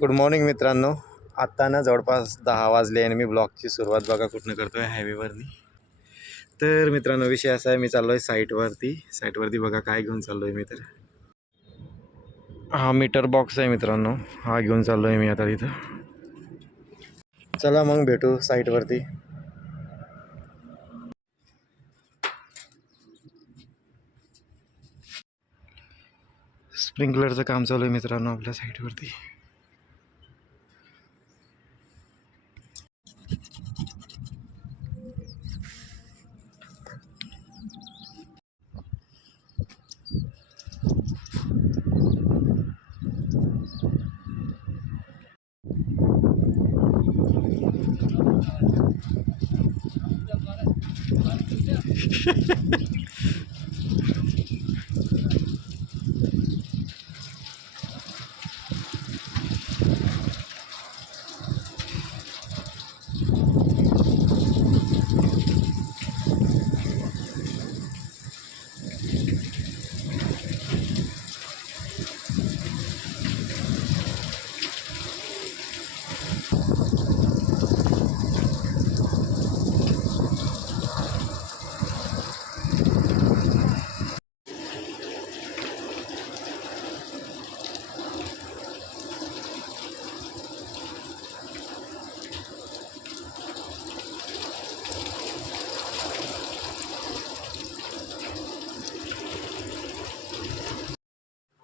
Good morning मित्रांनो. आत्ता ना जवळपास 10 वाजले आणि मी ब्लॉगची सुरुवात बघा कुठनं करतो आहे, हायवेवरनी. तर मित्रांनो विषय असा आहे, मी चाललो आहे साईटवरती बघा काय घेऊन चाललो आहे मी. तर हा मीटर बॉक्स आहे मित्रांनो, हा घेऊन चाललो आहे मी आता तिथं. चला मग भेटू साईटवरती. स्प्रिंकलरचं काम चालू आहे मित्रांनो आपल्या साईटवरती.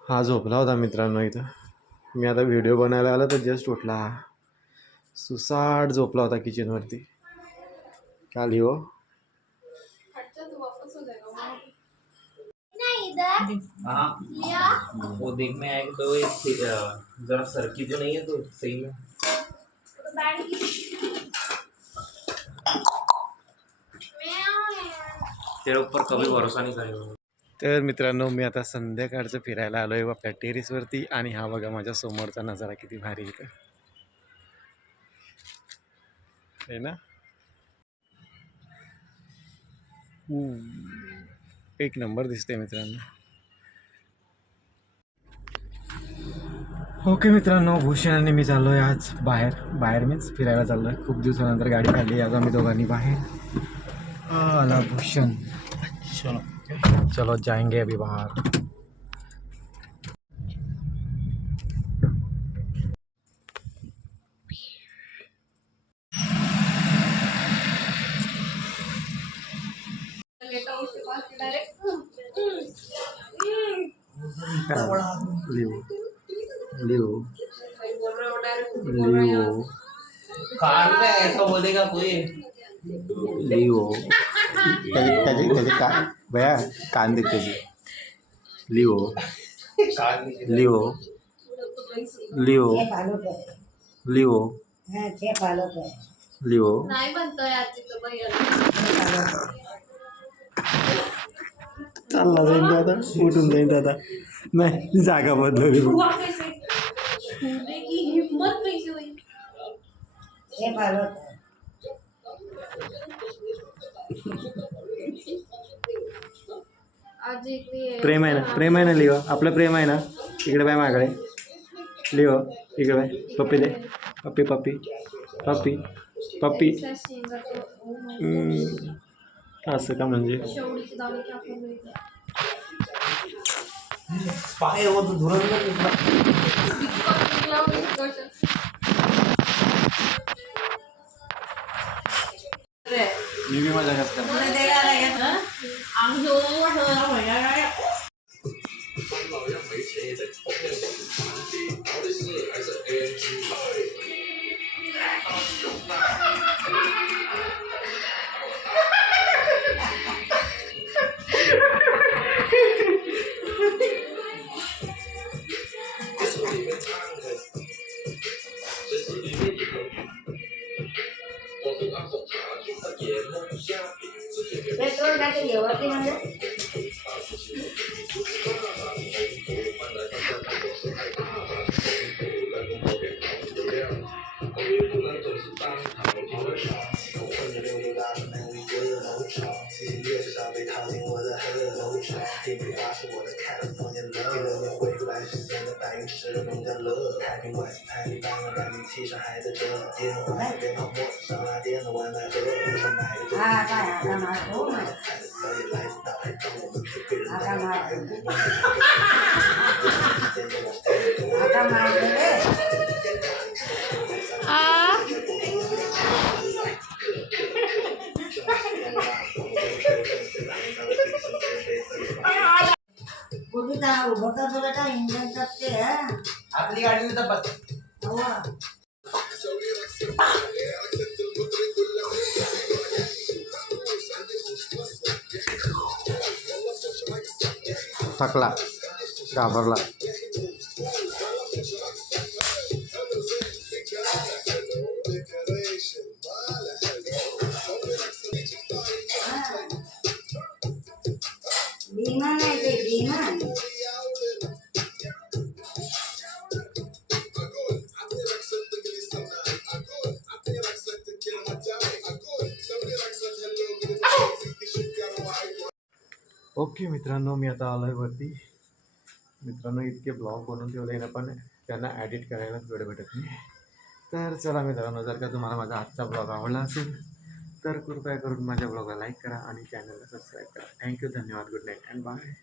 हा झोपला होता मित्रांनो इथं. मी आता व्हिडिओ बनायला आला तर जस्ट उठला. सुसाट झोपला होता किचनवरती. खाली हो वो देखने आएगा तो जरा सरकी तो नहीं है तो सही में तेरे ऊपर कभी भरोसा नहीं करेगा. तर मित्रांनो मी आता संध्याकाळचं फिरायला आलो आहे आपल्या टेरेसवरती. आणि हा बघा माझ्या समोरचा नजारा किती भारी इथं आहे ना. एक नंबर दिसते मित्रांनो. ओके मित्रांनो, भूषण आणि मी चाललो आहे आज बाहेर मीच फिरायला चाललो आहे. खूप दिवसानंतर गाडी काढली आज आम्ही दोघांनी बाहेर. आला भूषण. चलो जाएंगे अभी बाहर. लिओ कान में ऐसा बोलेगा कोई. लिओ त्याचे का भया कान देत त्याची. Leo Leo Leo Leo Leo नाही म्हणतोय आजी तो भैया. चालला जाईन दादा, उठून जाईन दादा. नाही जागा बदलवली. की हिम्मत कैसी हुई. आजी इकडे प्रेम आहे ना लिओ, आपलं प्रेम आहे ना. इकडे बाय माकडे लिओ, इकडे बाय. पप्पी दे. पप्पी पप्पी पप्पी पप्पी. असं का म्हणजे शेवडीची दावणी टाकून पाय वो तो धुरंधर निकला. मी बी मजा करतो. पेट्रोल टाके घेवती म्हणजे हा काय आता मारतो ना आता मारतो आता मारतो रे कुठे का उभं का तुला का इंजन करते आपली गाडी बस थकला घाबरला विमान आहे ते विमान ओके मित्रांनो, मी आता आलो आहे वरती. मित्रांनो, इतके ब्लॉग बनवून ठेवले ना, पण त्यांना ॲडिट करायलाच वेळ भेटत नाही. तर चला मित्रांनो, जर का तुम्हाला माझा आजचा ब्लॉग आवडला असेल तर कृपया करून माझ्या ब्लॉगला लाईक करा आणि चॅनलला सबस्क्राईब करा. थँक्यू, धन्यवाद, गुड नाईट अँड बाय.